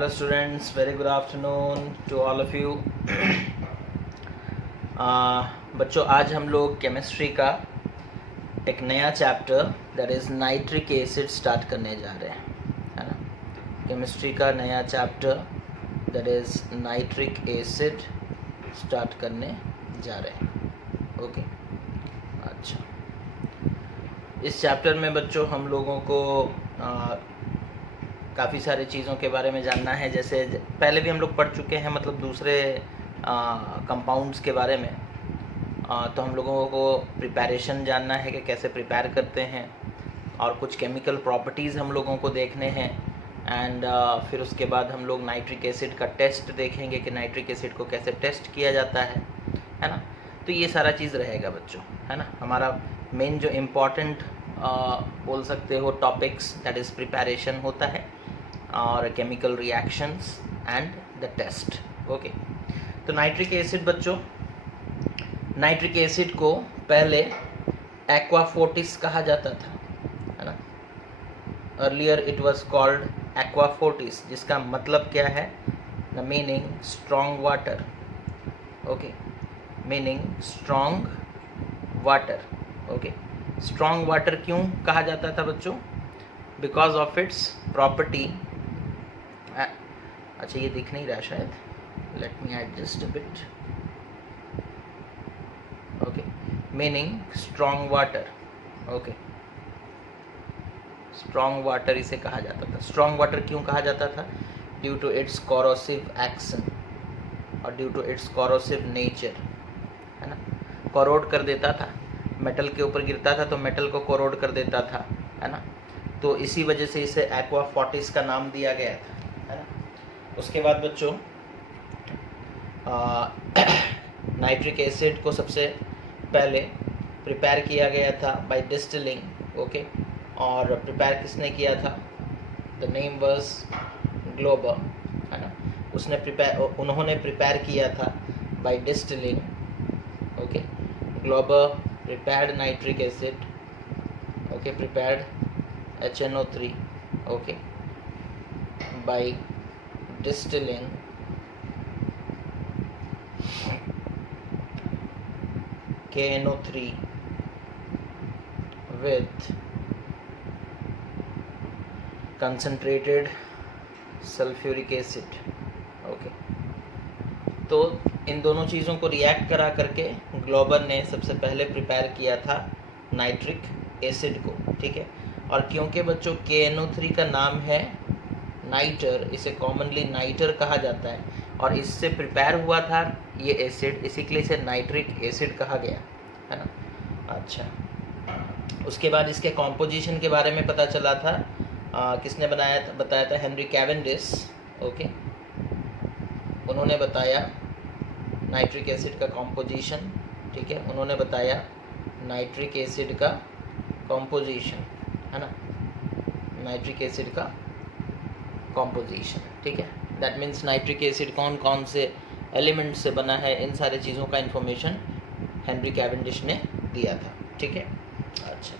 Hello students, very good afternoon to all of you. बच्चों आज हम लोग केमिस्ट्री का एक नया chapter that is nitric acid start करने जा रहे हैं, है ना। केमिस्ट्री का नया chapter that is nitric acid start करने जा रहे हैं। ओके, अच्छा। इस चैप्टर में बच्चों हम लोगों को काफ़ी सारी चीज़ों के बारे में जानना है। जैसे पहले भी हम लोग पढ़ चुके हैं, मतलब दूसरे कंपाउंड्स के बारे में। तो हम लोगों को प्रिपरेशन जानना है कि कैसे प्रिपेयर करते हैं, और कुछ केमिकल प्रॉपर्टीज़ हम लोगों को देखने हैं। एंड फिर उसके बाद हम लोग नाइट्रिक एसिड का टेस्ट देखेंगे कि नाइट्रिक एसिड को कैसे टेस्ट किया जाता है ना। तो ये सारा चीज़ रहेगा बच्चों, है ना। हमारा मेन जो इम्पॉर्टेंट बोल सकते हो टॉपिक्स दैट इज़ प्रिपरेशन होता है, और chemical reactions and the test. Okay, तो नाइट्रिक एसिड बच्चों, नाइट्रिक एसिड को पहले एक्वा फोर्टिस कहा जाता था, है ना। Earlier it was called aqua fortis, जिसका मतलब क्या है, the meaning strong water. Okay, meaning strong water. Okay, strong water क्यों कहा जाता था बच्चों? Because of its property. अच्छा, ये दिख नहीं रहा शायद, let me adjust a bit. Okay, meaning strong water. Okay, strong water इसे कहा जाता था। स्ट्रॉन्ग वाटर क्यों कहा जाता था? Due to its corrosive action और due to its corrosive nature, है ना। कोरोड कर देता था, मेटल के ऊपर गिरता था तो मेटल को कोरोड कर देता था, है ना। तो इसी वजह से इसे एक्वा फोर्टिस का नाम दिया गया था, है ना। उसके बाद बच्चों नाइट्रिक एसिड को सबसे पहले प्रिपेयर किया गया था बाय डिस्टिलिंग। ओके, और प्रिपेयर किसने किया था? द नेम वाज ग्लोबर, है ना। उन्होंने प्रिपेयर किया था by distilling. Okay, Glauber prepared nitric acid, okay, prepared HNO3, okay, by distilling KNO3 with concentrated sulfuric acid। okay, तो इन दोनों चीज़ों को रिएक्ट करा करके ग्लोबर ने सबसे पहले प्रिपेयर किया था नाइट्रिक एसिड को, ठीक है। और क्योंकि बच्चों KNO3 का नाम है नाइटर, इसे कॉमनली नाइटर कहा जाता है, और इससे प्रिपेयर हुआ था ये एसिड, इसी के लिए इसे नाइट्रिक एसिड कहा गया, है ना। अच्छा, उसके बाद इसके कॉम्पोजिशन के बारे में पता चला था। किसने बताया था? Henry Cavendish. ओके, उन्होंने बताया नाइट्रिक एसिड का कॉम्पोजिशन, ठीक है। उन्होंने बताया नाइट्रिक एसिड का कॉम्पोजिशन, है ना, नाइट्रिक एसिड का कॉम्पोजिशन, ठीक है। दैट मीन्स नाइट्रिक एसिड कौन कौन से एलिमेंट से बना है, इन सारे चीज़ों का इन्फॉर्मेशन हेनरी कैवेंडिश ने दिया था, ठीक है। अच्छा,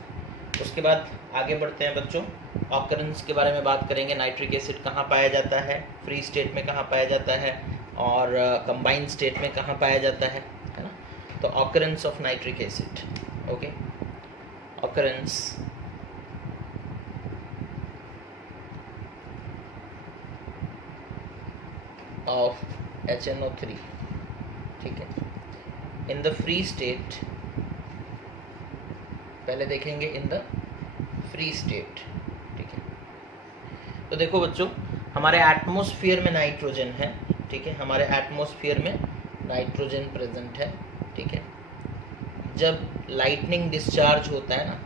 उसके बाद आगे बढ़ते हैं बच्चों, ऑकरेंस के बारे में बात करेंगे। नाइट्रिक एसिड कहाँ पाया जाता है, फ्री स्टेट में कहाँ पाया जाता है, और कंबाइंड स्टेट में कहाँ पाया जाता है ना। तो occurrence of nitric acid. Okay, occurrence of HNO3, ठीक है, इन द फ्री स्टेट। पहले देखेंगे इन द फ्री स्टेट, ठीक है। तो देखो बच्चों, हमारे एटमॉस्फेयर में नाइट्रोजन है, ठीक है, हमारे एटमॉस्फेयर में नाइट्रोजन प्रेजेंट है, ठीक है। जब लाइटनिंग डिस्चार्ज होता है ना,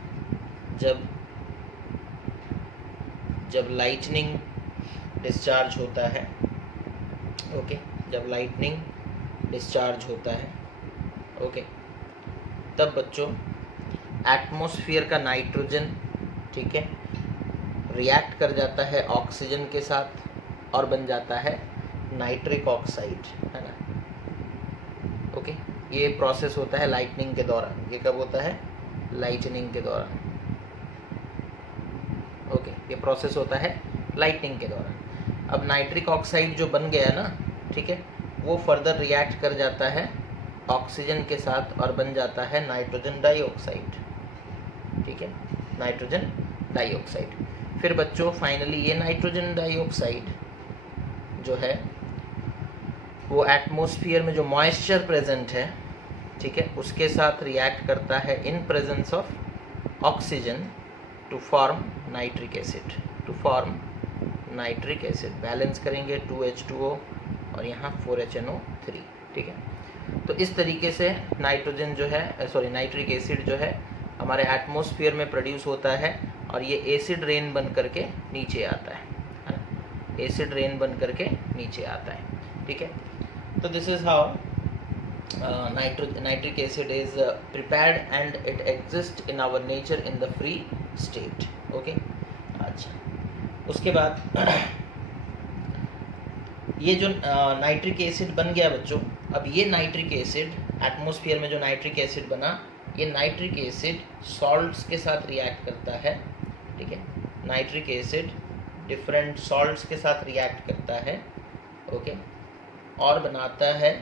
जब लाइटनिंग डिस्चार्ज होता है, ओके, जब लाइटनिंग डिस्चार्ज होता है, ओके, तब बच्चों एटमॉस्फेयर का नाइट्रोजन, ठीक है, रिएक्ट कर जाता है ऑक्सीजन के साथ और बन जाता है नाइट्रिक ऑक्साइड, है ना। ओके, ये प्रोसेस होता है लाइटनिंग के दौरान। ये कब होता है? लाइटनिंग के दौरान। ओके, ये प्रोसेस होता है लाइटनिंग के दौरान। अब नाइट्रिक ऑक्साइड जो बन गया ना, ठीक है, वो फर्दर रिएक्ट कर जाता है ऑक्सीजन के साथ और बन जाता है नाइट्रोजन डाइऑक्साइड, ठीक है, नाइट्रोजन डाइऑक्साइड। फिर बच्चों फाइनली ये नाइट्रोजन डाइऑक्साइड जो है वो एटमॉस्फेयर में जो मॉइस्चर प्रेजेंट है, ठीक है, उसके साथ रिएक्ट करता है in presence of oxygen to form nitric acid, to form nitric acid. Balance करेंगे 2H2O और यहाँ 4HNO3, ठीक है। तो इस तरीके से नाइट्रोजन जो है नाइट्रिक एसिड जो है हमारे एटमॉस्फेयर में प्रोड्यूस होता है और ये एसिड रेन बन करके नीचे आता है ना, एसिड रेन बन करके नीचे आता है, ठीक है। तो this is how nitric acid is prepared and it exist in our nature in the free state, okay. अच्छा, उसके बाद ये जो नाइट्रिक एसिड बन गया बच्चों, अब ये नाइट्रिक एसिड एटमॉस्फेयर में जो नाइट्रिक एसिड बना, ये नाइट्रिक एसिड सॉल्ट्स के साथ रिएक्ट करता है, ठीक है। नाइट्रिक एसिड डिफरेंट सॉल्ट्स के साथ रिएक्ट करता है, ओके, और बनाता है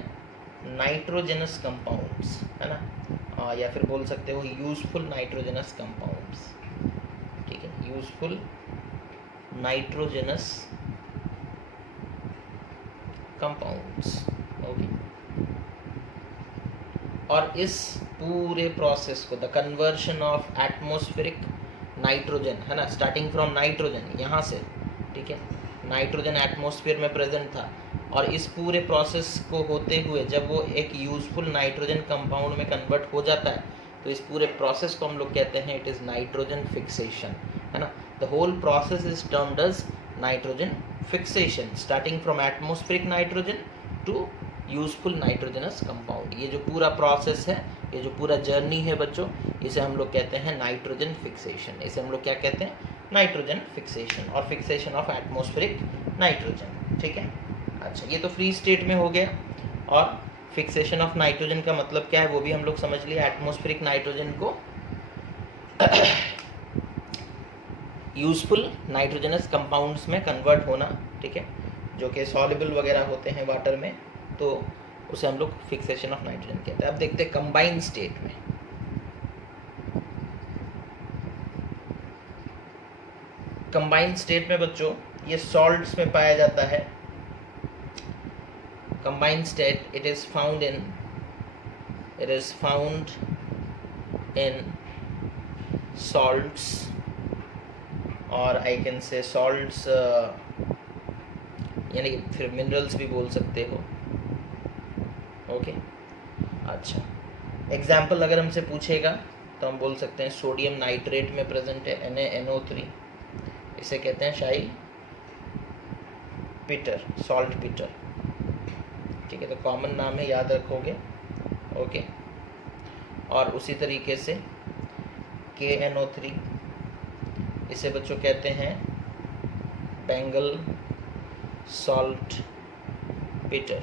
नाइट्रोजनस कंपाउंड्स, है ना, या फिर बोल सकते हो यूजफुल नाइट्रोजनस कंपाउंड्स, ठीक है, यूजफुल नाइट्रोजनस कंपाउंड्स, ओके। और इस पूरे प्रोसेस को the conversion of atmospheric nitrogen, है ना, स्टार्टिंग फ्रॉम नाइट्रोजन यहाँ से, ठीक है, नाइट्रोजन एटमॉस्फेयर में प्रेजेंट था और इस पूरे प्रोसेस को होते हुए जब वो एक यूजफुल नाइट्रोजन कंपाउंड में कन्वर्ट हो जाता है तो इस पूरे प्रोसेस को हम लोग कहते हैं इट इज़ नाइट्रोजन फिक्सेशन, है ना। The whole process is termed as nitrogen fixation starting from atmospheric nitrogen to useful nitrogenous compound. ये जो पूरा प्रोसेस है, ये जो पूरा जर्नी है बच्चों, इसे हम लोग कहते हैं नाइट्रोजन फिक्सेशन। इसे हम लोग क्या कहते हैं? नाइट्रोजन फिक्सेशन और फिक्सेशन ऑफ एटमॉस्फेरिक नाइट्रोजन, ठीक है। अच्छा, ये तो फ्री स्टेट में हो गया। और फिक्सेशन ऑफ नाइट्रोजन का मतलब क्या है वो भी हम लोग समझ लिया। एटमॉस्फेरिक नाइट्रोजन को यूजफुल नाइट्रोजनस कंपाउंड्स में कन्वर्ट होना, ठीक है, जो कि सॉल्युबल वगैरह होते हैं वाटर में, तो उसे हम लोग फिक्सेशन ऑफ नाइट्रोजन कहते हैं। अब देखते हैं कंबाइंड स्टेट में। कंबाइंड स्टेट में बच्चों ये सॉल्ट्स में पाया जाता है। Combined state it is found in salts, और आई कैन से सॉल्ट्स यानी कि फिर मिनरल्स भी बोल सकते हो, ओके। अच्छा, एग्जाम्पल अगर हमसे पूछेगा तो हम बोल सकते हैं सोडियम नाइट्रेट में प्रेजेंट है NaNO3, इसे कहते हैं शाई पिटर, सॉल्ट पिटर, ठीक है। तो कॉमन नाम है, याद रखोगे, ओके। और उसी तरीके से KNO3, इसे बच्चों कहते हैं बेंगल सॉल्ट पिटर,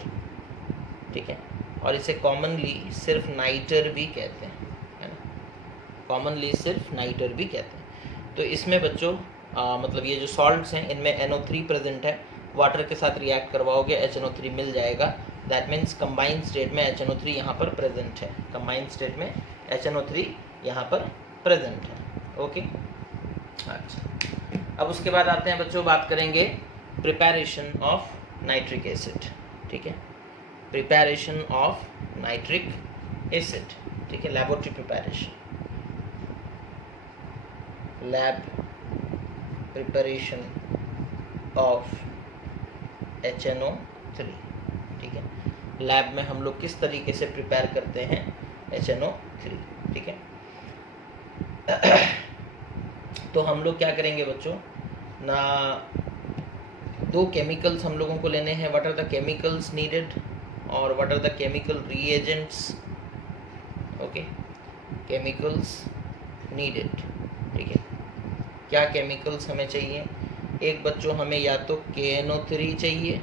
ठीक है। और इसे कॉमनली सिर्फ नाइटर भी कहते हैं, है ना, कॉमनली सिर्फ नाइटर भी कहते हैं। तो इसमें बच्चों मतलब ये जो सॉल्ट्स हैं इनमें NO3 प्रेजेंट है, वाटर के साथ रिएक्ट करवाओगे HNO3 मिल जाएगा। दैट मीन्स कंबाइंड स्टेट में HNO3 यहाँ पर प्रेजेंट है, कंबाइंड स्टेट में HNO3 यहाँ पर प्रेजेंट है, ओके। अच्छा, अब उसके बाद आते हैं बच्चों, बात करेंगे प्रिपरेशन ऑफ नाइट्रिक एसिड, ठीक है, प्रिपरेशन ऑफ नाइट्रिक एसिड, ठीक है, laboratory preparation, lab preparation of HNO3, ठीक है। लैब में हम लोग किस तरीके से प्रिपेयर करते हैं HNO3, ठीक है। तो हम लोग क्या करेंगे बच्चों ना, दो केमिकल्स हम लोगों को लेने हैं। What are the chemicals needed और what are the chemical reagents, okay, chemicals needed, ठीक है। क्या केमिकल्स हमें चाहिए? एक बच्चों हमें या तो KNO3 चाहिए,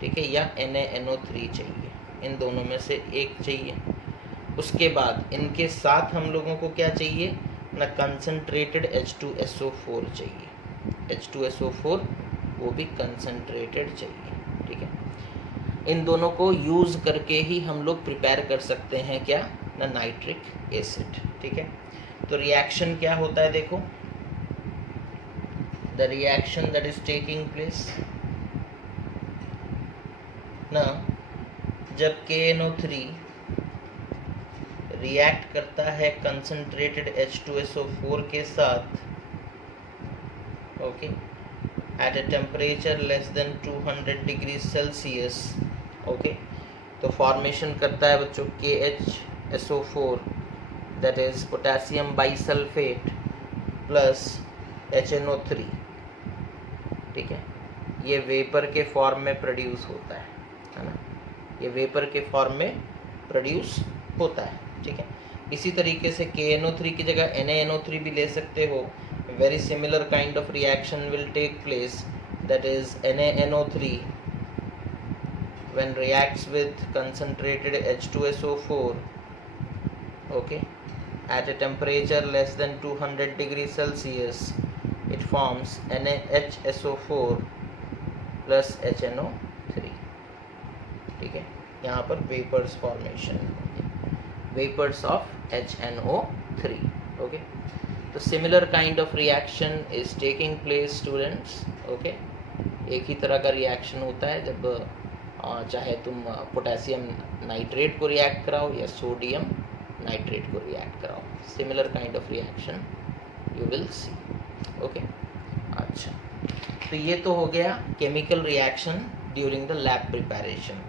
ठीक है, या NaNO3 चाहिए, इन दोनों में से एक चाहिए। उसके बाद इनके साथ हम लोगों को क्या चाहिए ना, कंसंट्रेटेड H2SO4 चाहिए, H2SO4 वो भी कंसनट्रेटेड चाहिए। ठीक है, इन दोनों को यूज़ करके ही हम लोग प्रिपेयर कर सकते हैं क्या ना, नाइट्रिक एसिड। ठीक है, तो रिएक्शन क्या होता है देखो, the reaction that is taking place ना, जब KNO3 रिएक्ट करता है कंसंट्रेटेड H2SO4 के साथ, okay, at a temperature less than 200 degree Celsius, okay, तो फॉर्मेशन करता है बच्चों KHSO4 that is potassium bisulphate plus HNO3। ठीक है, ये वेपर के फॉर्म में प्रोड्यूस होता है ना, ये वेपर के फॉर्म में प्रोड्यूस होता है। ठीक है, इसी तरीके से KNO3 की जगह NaNO3 भी ले सकते हो। Very similar kind of reaction will take place, that is NaNO3 when reacts with concentrated H2SO4, okay, at a temperature less than 200 degrees Celsius, it forms NaHSO4 plus HNO3। ठीक है, यहाँ पर vapours formation, vapours of HNO3। Okay, तो similar kind of reaction is taking place students. Okay, एक ही तरह का reaction होता है जब चाहे तुम पोटेशियम नाइट्रेट को रिएक्ट कराओ या सोडियम नाइट्रेट को रिएक्ट कराओ, similar kind of reaction you will see. Okay, अच्छा, तो ये तो हो गया chemical reaction during the lab preparation,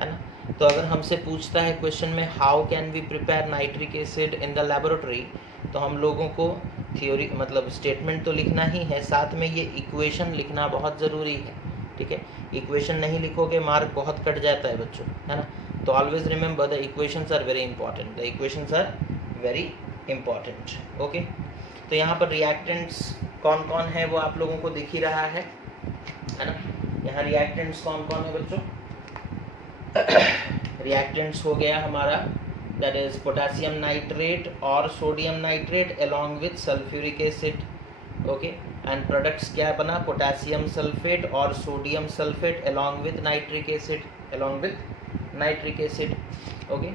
है ना। तो अगर हमसे पूछता है क्वेश्चन में how can we prepare nitric acid in the laboratory, तो हम लोगों को थ्योरी मतलब स्टेटमेंट तो लिखना ही है, साथ में ये इक्वेशन लिखना बहुत ज़रूरी है। ठीक है, इक्वेशन नहीं लिखोगे मार्क बहुत कट जाता है बच्चों, है ना। तो always remember the equations are very important, the equations are very important. Okay, तो यहाँ पर रिएक्टेंट्स कौन कौन है वो आप लोगों को दिख ही रहा है ना। यहाँ रिएक्टेंट्स कौन कौन है बच्चों, रिएक्टेंट्स हो गया हमारा दैट इज पोटेशियम नाइट्रेट और sodium nitrate along with sulphuric acid. Okay, and products क्या बना, पोटेशियम सल्फेट और sodium sulphate along with nitric acid, along with nitric acid. Okay,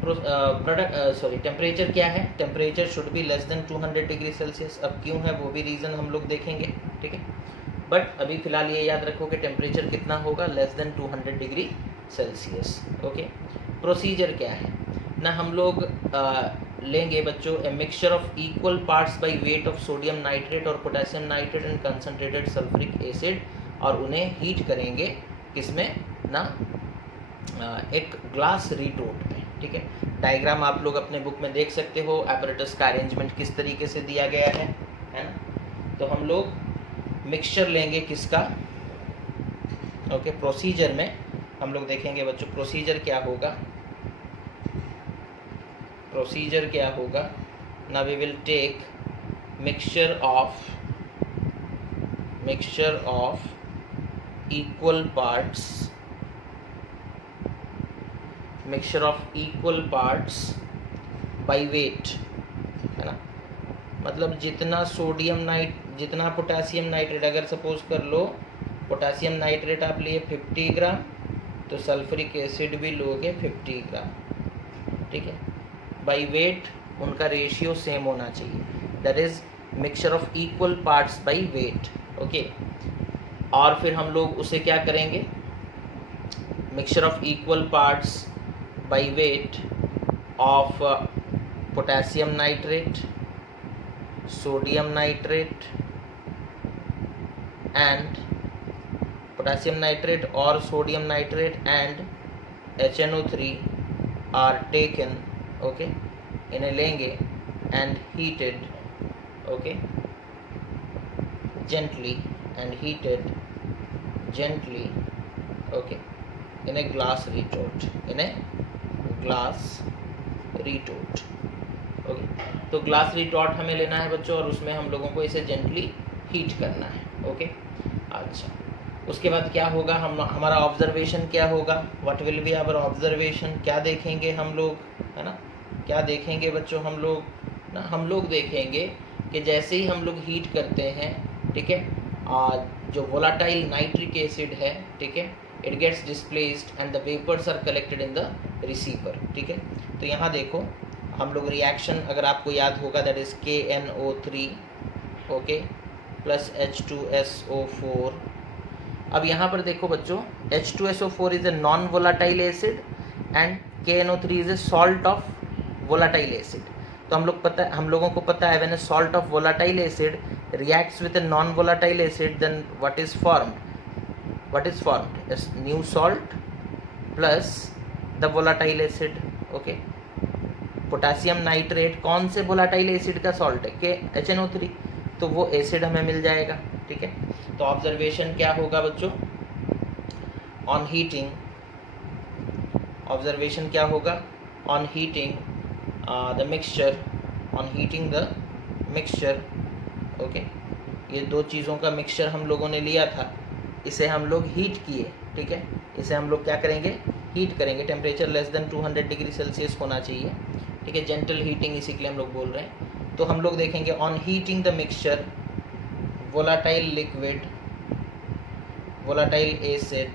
product temperature क्या है, temperature should be less than 200 degree Celsius. अब क्यों है वो भी रीज़न हम लोग देखेंगे। ठीक है, बट अभी फिलहाल ये याद रखो कि टेम्परेचर कितना होगा, less than 200 degree Celsius. Okay, procedure क्या है ना, हम लोग लेंगे बच्चों a mixture of equal parts by weight of sodium nitrate और potassium nitrate and concentrated sulphuric acid, और उन्हें हीट करेंगे किसमें ना, एक ग्लास रिटोर्ट में। ठीक है, डायग्राम आप लोग अपने बुक में देख सकते हो, apparatus का अरेंजमेंट किस तरीके से दिया गया है ना। तो हम लोग मिक्सचर लेंगे किसका, ओके, प्रोसीजर में हम लोग देखेंगे बच्चों प्रोसीजर क्या होगा, प्रोसीजर क्या होगा ना, we will take mixture of equal parts, mixture of equal parts by weight, है ना। मतलब जितना सोडियम जितना पोटेशियम नाइट्रेट, अगर सपोज कर लो पोटेशियम नाइट्रेट आप लिए 50 ग्राम, तो सल्फ्यूरिक एसिड भी लोगे 50 ग्राम। ठीक है, बाय वेट उनका रेशियो सेम होना चाहिए, that is mixture of equal parts by wait. Okay, और फिर हम लोग उसे क्या करेंगे, mixture of equal parts by weight of potassium nitrate, sodium nitrate and potassium nitrate or sodium nitrate and HNO3 are taken, okay, इन्हें लेंगे and heated, okay, gently and heated gently, okay, in a glass retort, in a glass retort. Okay, तो glass retort हमें लेना है बच्चों, और उसमें हम लोगों को इसे जेंटली हीट करना है। ओके, अच्छा, उसके बाद क्या होगा, हमारा ऑब्जर्वेशन क्या होगा, what will be our observation, क्या देखेंगे हम लोग, है ना, क्या देखेंगे बच्चों हम लोग ना, हम लोग देखेंगे कि जैसे ही हम लोग हीट करते हैं, ठीक है, जो वोलाटाइल नाइट्रिक एसिड है, ठीक है, it gets displaced and the vapours are collected in the receiver, ठीक है। तो यहाँ देखो हम लोग रिएक्शन, अगर आपको याद होगा, that is KNO3, okay, plus H2SO4। अब यहाँ पर देखो बच्चों, H2SO4 is a non volatile acid and KNO3 is a salt of volatile acid. तो हम लोगों को पता है, when A salt of volatile acid reacts with a non-volatile acid, then what is formed? Is new salt plus the volatile acid, okay। Potassium nitrate कौन से volatile acid का salt है? HNO3, तो वो एसिड हमें मिल जाएगा, ठीक है। तो ऑब्जर्वेशन क्या होगा बच्चों? ऑन हीटिंग, ऑब्जर्वेशन क्या होगा? On heating the mixture, on heating the mixture, okay. ये दो चीज़ों का मिक्सचर हम लोगों ने लिया था, इसे हम लोग हीट किए, ठीक है। इसे हम लोग क्या करेंगे? हीट करेंगे। Temperature less than 200 degree Celsius होना चाहिए, ठीक है। जेंटल हीटिंग इसी के लिए हम लोग बोल रहे हैं। तो हम लोग देखेंगे on heating the mixture, volatile liquid, volatile acid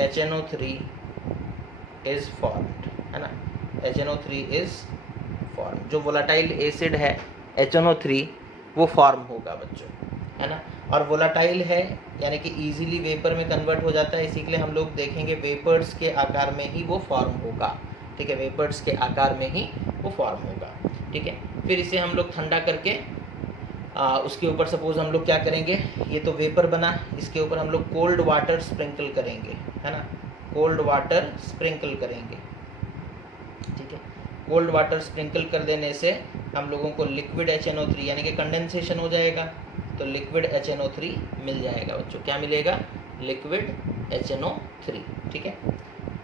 HNO3 is formed, है ना। HNO3 इज फॉर्म, जो वोलाटाइल एसिड है HNO3 वो फॉर्म होगा बच्चों, है ना। और वोलाटाइल है यानी कि इजीली वेपर में कन्वर्ट हो जाता है, इसी के लिए हम लोग देखेंगे वेपर्स के आकार में ही वो फॉर्म होगा, ठीक है। वेपर्स के आकार में ही वो फॉर्म होगा, ठीक है। फिर इसे हम लोग ठंडा करके उसके ऊपर सपोज हम लोग क्या करेंगे, ये तो वेपर बना, इसके ऊपर हम लोग कोल्ड वाटर स्प्रिंकल करेंगे, है ना। कोल्ड वाटर स्प्रिंकल करेंगे, ठीक है। कोल्ड वाटर स्प्रिंकल कर देने से हम लोगों को लिक्विड HNO3 यानी कि कंडेंसेशन हो जाएगा, तो लिक्विड HNO3 मिल जाएगा बच्चों। क्या मिलेगा? लिक्विड HNO3, ठीक है।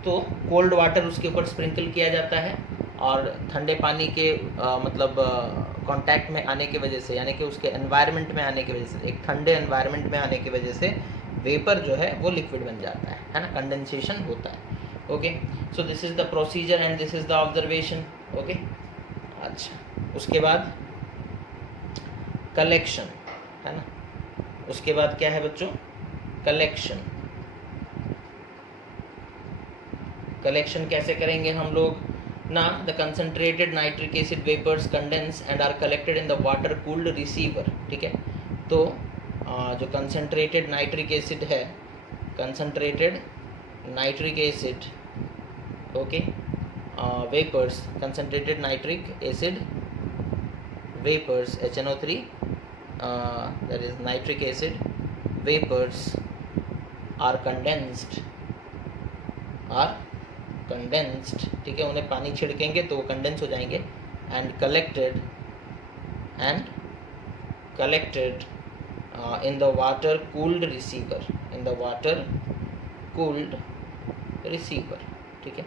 तो कोल्ड वाटर उसके ऊपर स्प्रिंकल किया जाता है और ठंडे पानी के मतलब कांटेक्ट में आने की वजह से, यानी कि उसके एनवायरनमेंट में आने की वजह से, एक ठंडे एनवायरनमेंट में आने की वजह से वेपर जो है वो लिक्विड बन जाता है ना, कंडेंसेशन होता है, okay. So this is the procedure and this is the observation, okay. अच्छा, उसके बाद कलेक्शन, है ना। उसके बाद क्या है बच्चों? कलेक्शन। कलेक्शन कैसे करेंगे हम लोग ना? The concentrated nitric acid vapours condense and are collected in the water cooled receiver, ठीक है। तो जो कंसनट्रेटेड नाइट्रिक एसिड है, concentrated nitric acid, okay, vapours, concentrated nitric acid vapours HNO3, that is nitric acid vapors are condensed, ठीक है। उन्हें पानी छिड़केंगे तो वो कंडेंस हो जाएंगे and collected in the water cooled receiver, in the water cooled receiver, ठीक है।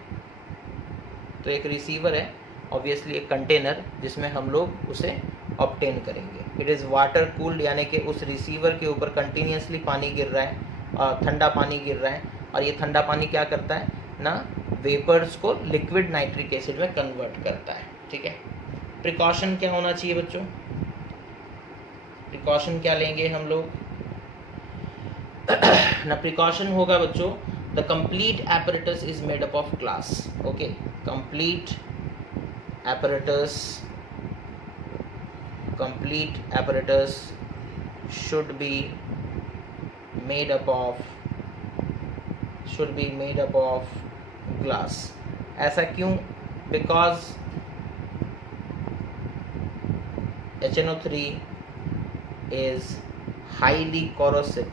तो एक रिसीवर है ऑब्वियसली, एक कंटेनर जिसमें हम लोग उसे ऑब्टेन करेंगे। इट इज़ वाटर कूल्ड यानी कि उस रिसीवर के ऊपर कंटिन्यूसली पानी गिर रहा है और ठंडा पानी गिर रहा है, और ये ठंडा पानी क्या करता है ना, वेपर्स को लिक्विड नाइट्रिक एसिड में कन्वर्ट करता है, ठीक है। प्रिकॉशन क्या होना चाहिए बच्चों? प्रिकॉशन क्या लेंगे हम लोग ना? प्रिकॉशन होगा बच्चों, the complete apparatus is made up of glass, okay. complete apparatus should be made up of glass। ऐसा क्यों? because HNO3 is highly corrosive,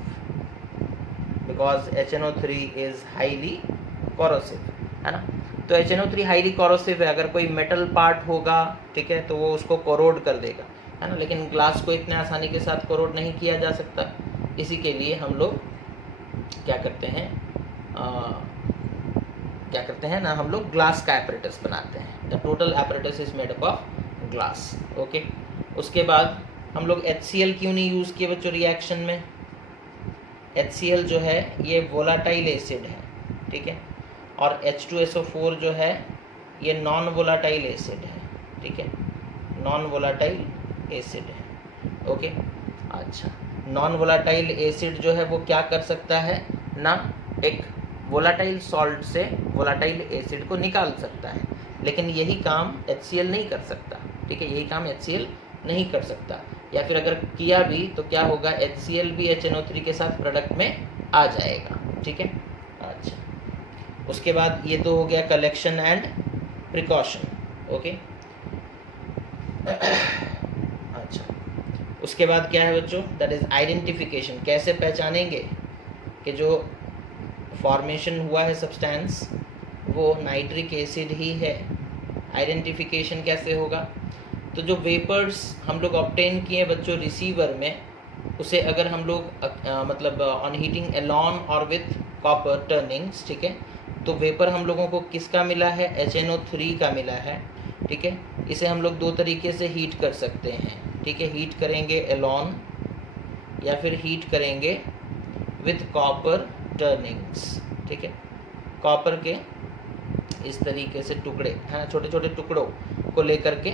है ना। तो HNO3 हाईली कॉरोसिव है, अगर कोई मेटल पार्ट होगा, ठीक है, तो वो उसको कोरोड कर देगा, है ना। लेकिन ग्लास को इतने आसानी के साथ कोरोड नहीं किया जा सकता, इसी के लिए हम लोग क्या करते हैं ना, हम लोग ग्लास का एपरेटस बनाते हैं। The total apparatus is made up of glass, okay. उसके बाद हम लोग HCl क्यों नहीं यूज़ किए बच्चों रिएक्शन में? HCl जो है ये वोलाटाइल एसिड है, ठीक है, और H2SO4 जो है ये नॉन वोलाटाइल एसिड है, ठीक है, नॉन वोलाटाइल एसिड है, ओके। अच्छा, नॉन वोलाटाइल एसिड जो है वो क्या कर सकता है ना, एक वोलाटाइल सॉल्ट से वोलाटाइल एसिड को निकाल सकता है, लेकिन यही काम HCl नहीं कर सकता। ठीक है, यही काम HCl नहीं कर सकता, या फिर अगर किया भी तो क्या होगा, HCl भी HNO3 के साथ प्रोडक्ट में आ जाएगा। ठीक है, अच्छा, उसके बाद ये तो हो गया कलेक्शन एंड प्रिकॉशन। ओके, अच्छा, उसके बाद क्या है बच्चों, दैट इज आइडेंटिफिकेशन। कैसे पहचानेंगे कि जो फॉर्मेशन हुआ है सब्सटेंस वो नाइट्रिक एसिड ही है। आइडेंटिफिकेशन कैसे होगा, तो जो वेपर्स हम लोग ऑब्टेन किए बच्चों रिसीवर में, उसे अगर हम लोग मतलब ऑन हीटिंग एलॉन और विथ कॉपर टर्निंग्स, ठीक है, तो वेपर हम लोगों को किसका मिला है, HNO3 का मिला है। ठीक है, इसे हम लोग दो तरीके से हीट कर सकते हैं। ठीक है, हीट करेंगे एलॉन या फिर हीट करेंगे विथ कॉपर टर्निंग्स। ठीक है, कॉपर के इस तरीके से टुकड़े है ना, छोटे छोटे टुकड़ों को लेकर के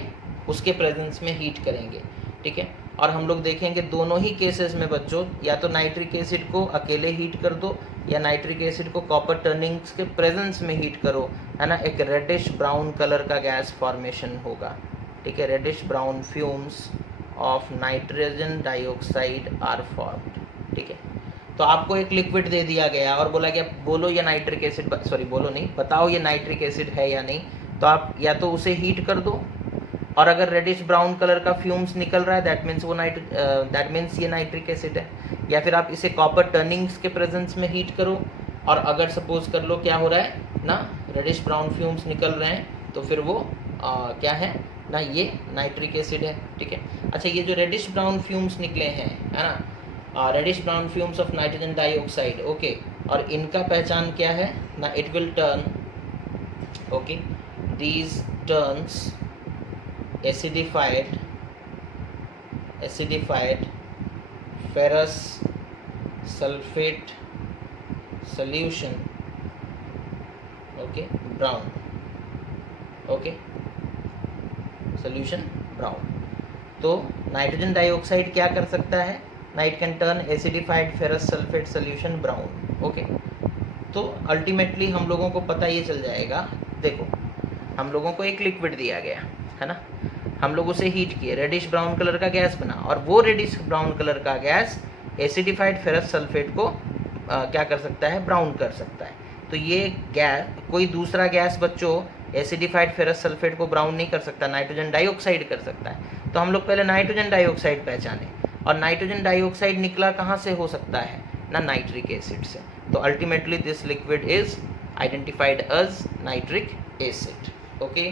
उसके प्रेजेंस में हीट करेंगे। ठीक है, और हम लोग देखेंगे दोनों ही केसेस में बच्चों, या तो नाइट्रिक एसिड को अकेले हीट कर दो या नाइट्रिक एसिड को कॉपर टर्निंग्स के प्रेजेंस में हीट करो, है ना, एक रेडिश ब्राउन कलर का गैस फॉर्मेशन होगा। ठीक है, reddish brown fumes of nitrogen dioxide are formed. ठीक है, तो आपको एक लिक्विड दे दिया गया और बोला गया बोलो ये नाइट्रिक एसिड, सॉरी बोलो नहीं, बताओ ये नाइट्रिक एसिड है या नहीं। तो आप या तो उसे हीट कर दो, और अगर रेडिश ब्राउन कलर का फ्यूम्स निकल रहा है दैट मीन्स ये नाइट्रिक एसिड है। या फिर आप इसे कॉपर टर्निंग्स के प्रेजेंस में हीट करो, और अगर सपोज कर लो क्या हो रहा है ना, रेडिश ब्राउन फ्यूम्स निकल रहे हैं, तो फिर वो क्या है ना, ये नाइट्रिक एसिड है। ठीक है, अच्छा, ये जो रेडिश ब्राउन फ्यूम्स निकले हैं, है ना, reddish brown fumes of nitrogen dioxide, okay, और इनका पहचान क्या है ना, it will turn, okay, these turns acidified ferrous sulfate solution, okay, brown, okay, solution brown। तो नाइट्रोजन डाइऑक्साइड क्या कर सकता है ना, it can turn acidified ferrous sulphate solution brown. Okay, तो अल्टीमेटली हम लोगों को पता ये चल जाएगा, देखो हम लोगों को एक लिक्विड दिया गया है ना, हम लोग उसे हीट किए, रेडिश ब्राउन कलर का गैस बना, और वो रेडिश ब्राउन कलर का गैस एसिडिफाइड फेरस सल्फेट को क्या कर सकता है, ब्राउन कर सकता है। तो ये गैस, कोई दूसरा गैस बच्चों एसिडिफाइड फेरस सल्फेट को ब्राउन नहीं कर सकता, नाइट्रोजन डाइऑक्साइड कर सकता है। तो हम लोग पहले नाइट्रोजन डाइऑक्साइड पहचाने, और नाइट्रोजन डाइऑक्साइड निकला कहाँ से हो सकता है ना, नाइट्रिक एसिड से। तो ultimately this liquid is identified as nitric acid. Okay,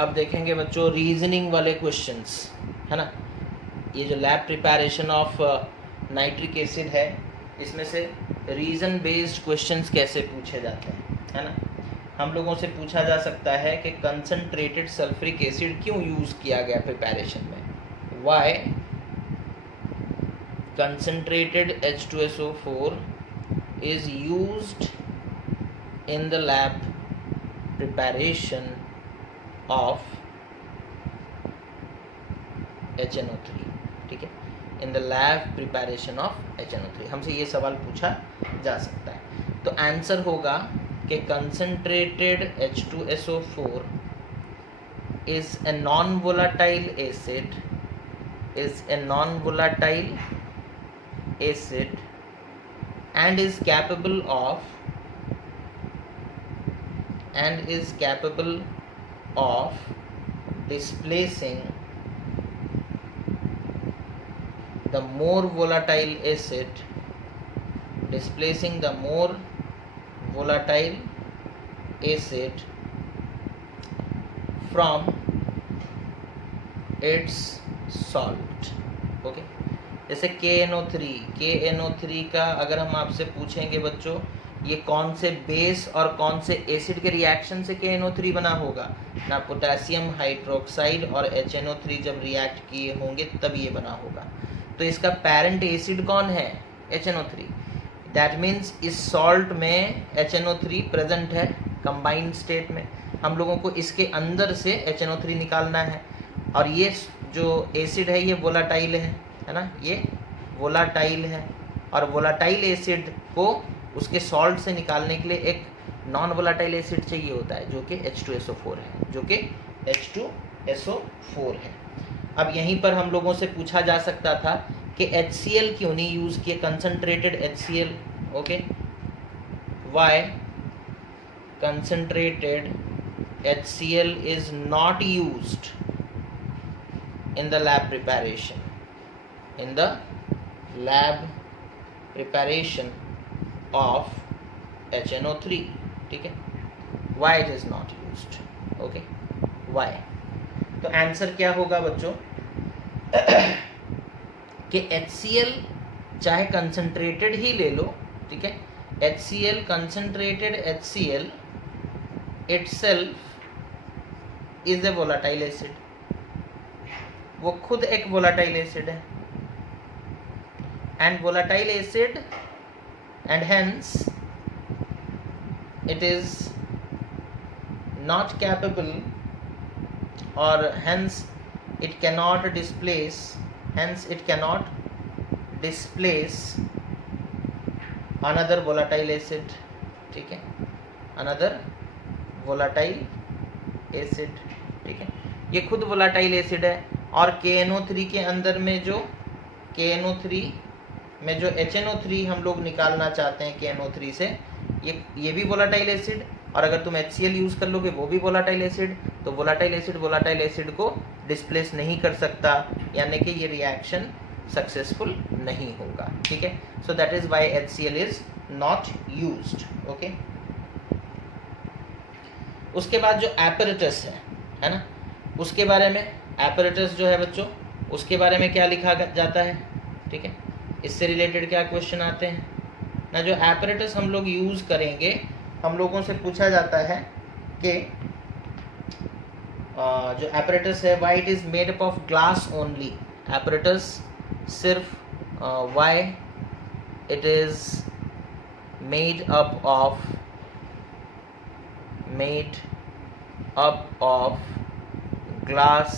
अब देखेंगे बच्चों रीजनिंग वाले क्वेश्चंस, है ना। ये जो lab preparation of nitric acid है, इसमें से रीजन बेस्ड क्वेश्चंस कैसे पूछे जाते हैं, है ना। हम लोगों से पूछा जा सकता है कि कंसंट्रेटेड सल्फ्यूरिक एसिड क्यों यूज़ किया गया प्रिपरेशन में, why concentrated H2SO4 is used in the lab preparation of HNO3। ठीक है, in the lab preparation of HNO3 हमसे ये सवाल पूछा जा सकता है। तो आंसर होगा कि concentrated H2SO4 is a non-volatile acid and is capable of displacing the more volatile acid from its salt। Okay, जैसे KNO3 का अगर हम आपसे पूछेंगे बच्चों, ये कौन से बेस और कौन से एसिड के रिएक्शन से KNO3 बना होगा ना, पोटेशियम हाइड्रोक्साइड और HNO3 जब रिएक्ट किए होंगे तब ये बना होगा। तो इसका पेरेंट एसिड कौन है, HNO3। दैट मीन्स इस सॉल्ट में HNO3 प्रेजेंट है कंबाइंड स्टेट में, हम लोगों को इसके अंदर से HNO3 निकालना है, और ये जो एसिड है ये वोलाटाइल है ना, ये वोलाटाइल है, और वोलाटाइल एसिड को उसके सॉल्ट से निकालने के लिए एक नॉन वोलाटाइल एसिड चाहिए होता है जो कि H2SO4 है, जो कि H2SO4 है। अब यहीं पर हम लोगों से पूछा जा सकता था कि HCl क्यों नहीं यूज़ किए, concentrated HCl, okay, why concentrated HCl is not used in the lab preparation, in the lab preparation of HNO3, ठीक है, why it is not used, okay, why? तो आंसर क्या होगा बच्चों कि HCl चाहे कंसनट्रेटेड ही ले लो, ठीक है, HCl concentrated HCl itself is a volatile acid, वो खुद एक volatile acid है, and volatile acid and hence it is not capable, or hence it cannot displace, another volatile acid, ठीक है, another volatile acid, ठीक है, ये खुद volatile acid है, और KNO3 के अंदर में जो KNO3 में जो HNO3 हम लोग निकालना चाहते हैं KNO3 से, ये भी volatile acid, और अगर तुम HCl यूज़ कर लोगे वो भी volatile acid, तो volatile acid को डिस्प्लेस नहीं कर सकता, यानी कि ये रिएक्शन सक्सेसफुल नहीं होगा, ठीक है। So that is why HCl is not used, okay. उसके बाद जो एपरेटस है ना, उसके बारे में, एपरेटस जो है बच्चों, उसके बारे में क्या लिखा जाता है, ठीक है, इससे रिलेटेड क्या क्वेश्चन आते हैं ना। जो एपरेटस हम लोग यूज़ करेंगे, हम लोगों से पूछा जाता है कि जो एपरेटस है why it is made up of glass only, apparatus सिर्फ why it is made up of glass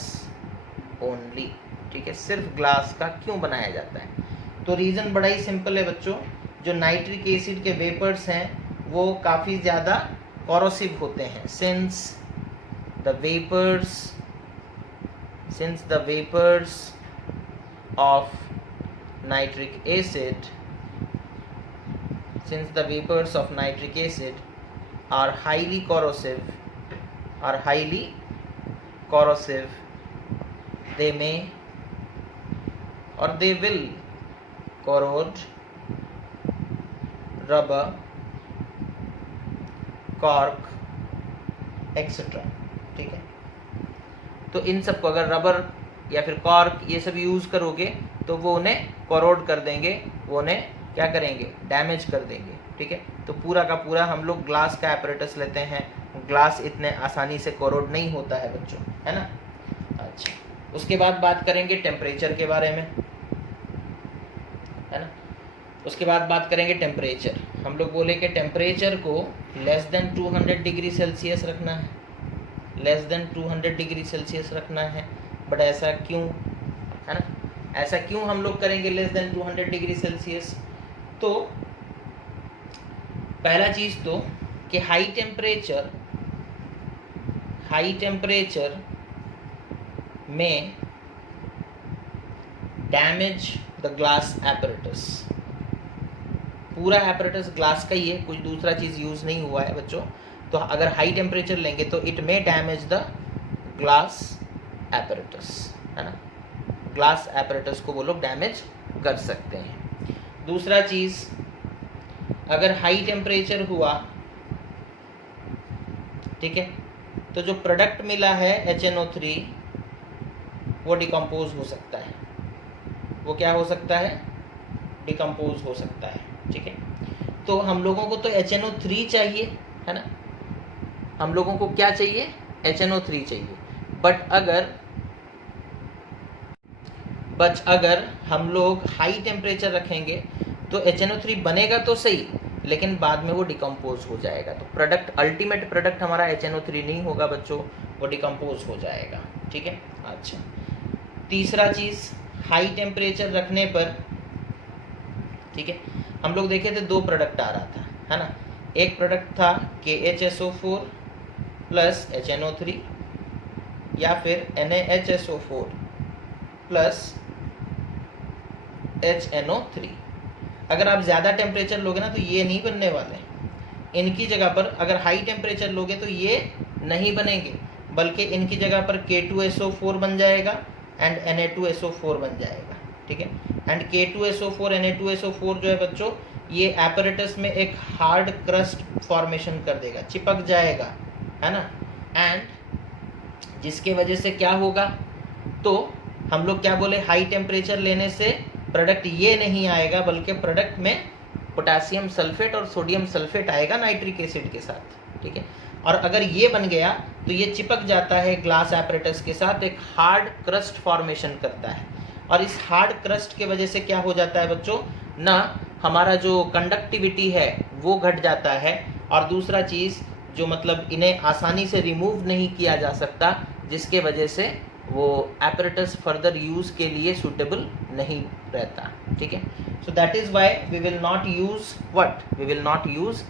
only, ठीक है, सिर्फ ग्लास का क्यों बनाया जाता है। तो रीज़न बड़ा ही सिंपल है बच्चों, जो नाइट्रिक एसिड के वेपर्स हैं वो काफ़ी ज़्यादा कॉरोसिव होते हैं, since the vapors of nitric acid are highly corrosive, they may or they will corrode rubber, cork, etc, ठीक है। तो इन सबको अगर रबर या फिर कॉर्क ये सब यूज़ करोगे तो वो उन्हें कोरोड कर देंगे, वो उन्हें क्या करेंगे, डैमेज कर देंगे, ठीक है। तो पूरा का पूरा हम लोग ग्लास का एपरेटस लेते हैं, ग्लास इतने आसानी से कोरोड नहीं होता है बच्चों, है ना। अच्छा, उसके बाद बात करेंगे टेम्परेचर के बारे में, है ना। उसके बाद बात करेंगे टेम्परेचर, हम लोग बोले कि टेम्परेचर को लेस देन 200 डिग्री सेल्सियस रखना है, लेस देन 200 डिग्री सेल्सियस रखना है। बट ऐसा क्यों, है ना, ऐसा क्यों हम लोग करेंगे लेस देन 200 डिग्री सेल्सियस। तो पहला चीज़ तो कि हाई टेम्परेचर में डैमेज द ग्लास एपरेटस, पूरा एपरेटस ग्लास का ही है, कुछ दूसरा चीज़ यूज़ नहीं हुआ है बच्चों। तो अगर हाई टेम्परेचर लेंगे तो it may damage the glass apparatus, है ना, ग्लास एपरेटस को वो लोग डैमेज कर सकते हैं। दूसरा चीज़, अगर हाई टेम्परेचर हुआ, ठीक है, तो जो प्रोडक्ट मिला है HNO3 वो डिकम्पोज हो सकता है, वो क्या हो सकता है, डिकम्पोज हो सकता है, ठीक है। तो हम लोगों को तो HNO3 चाहिए, है ना, हम लोगों को क्या चाहिए, HNO3 चाहिए। बट अगर हम लोग हाई टेम्परेचर रखेंगे तो HNO3 बनेगा तो सही, लेकिन बाद में वो डिकम्पोज हो जाएगा। तो प्रोडक्ट, अल्टीमेट प्रोडक्ट हमारा HNO3 नहीं होगा बच्चों, वो डिकम्पोज हो जाएगा, ठीक है। अच्छा, तीसरा चीज़, हाई टेम्परेचर रखने पर ठीक है। हम लोग देखे थे 2 प्रोडक्ट आ रहा था, है ना। एक प्रोडक्ट था KHSO4 प्लस HNO3 या फिर NaHSO4 प्लस HNO3। अगर आप ज़्यादा टेम्परेचर लोगे ना तो ये नहीं बनने वाले, इनकी जगह पर अगर हाई टेम्परेचर लोगे तो ये नहीं बनेंगे, बल्कि इनकी जगह पर K2SO4 बन जाएगा एंड Na2SO4 बन जाएगा, ठीक है। एंड K2SO4 Na2SO4 जो है बच्चों, ये एपरेटस में एक हार्ड क्रस्ट फॉर्मेशन कर देगा, चिपक जाएगा, है ना। एंड जिसके वजह से क्या होगा, तो हम लोग क्या बोले, हाई टेम्परेचर लेने से प्रोडक्ट ये नहीं आएगा, बल्कि प्रोडक्ट में पोटेशियम सल्फेट और सोडियम सल्फेट आएगा नाइट्रिक एसिड के साथ, ठीक है। और अगर ये बन गया तो ये चिपक जाता है ग्लास एपरेटस के साथ, एक हार्ड क्रस्ट फॉर्मेशन करता है। और इस हार्ड क्रस्ट के वजह से क्या हो जाता है बच्चों, ना हमारा जो कंडक्टिविटी है वो घट जाता है, और दूसरा चीज़ जो मतलब इन्हें आसानी से रिमूव नहीं किया जा सकता, जिसके वजह से वो एपरेटस फर्दर यूज़ के लिए सूटेबल नहीं रहता, ठीक है। So that is why we will not use what, we will not use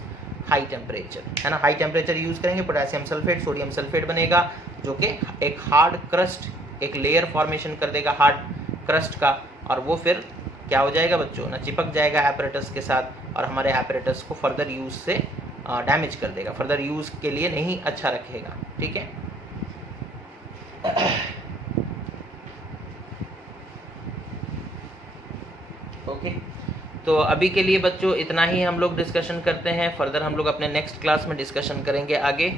high temperature, है ना। हाई टेम्परेचर यूज़ करेंगे, पोटेशियम सल्फेट सोडियम सल्फेट बनेगा, जो कि एक हार्ड क्रस्ट, एक लेयर फॉर्मेशन कर देगा हार्ड क्रस्ट का, और वो फिर क्या हो जाएगा बच्चों, ना चिपक जाएगा एपरेटस के साथ, और हमारे एपरेटस को फर्दर यूज़ से डैमेज कर देगा, फर्दर यूज़ के लिए नहीं अच्छा रखेगा, ठीक है। ओके, तो अभी के लिए बच्चों इतना ही हम लोग डिस्कशन करते हैं, फर्दर हम लोग अपने नेक्स्ट क्लास में डिस्कशन करेंगे आगे।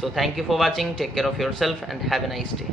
So thank you for watching, take care of yourself and have a nice day.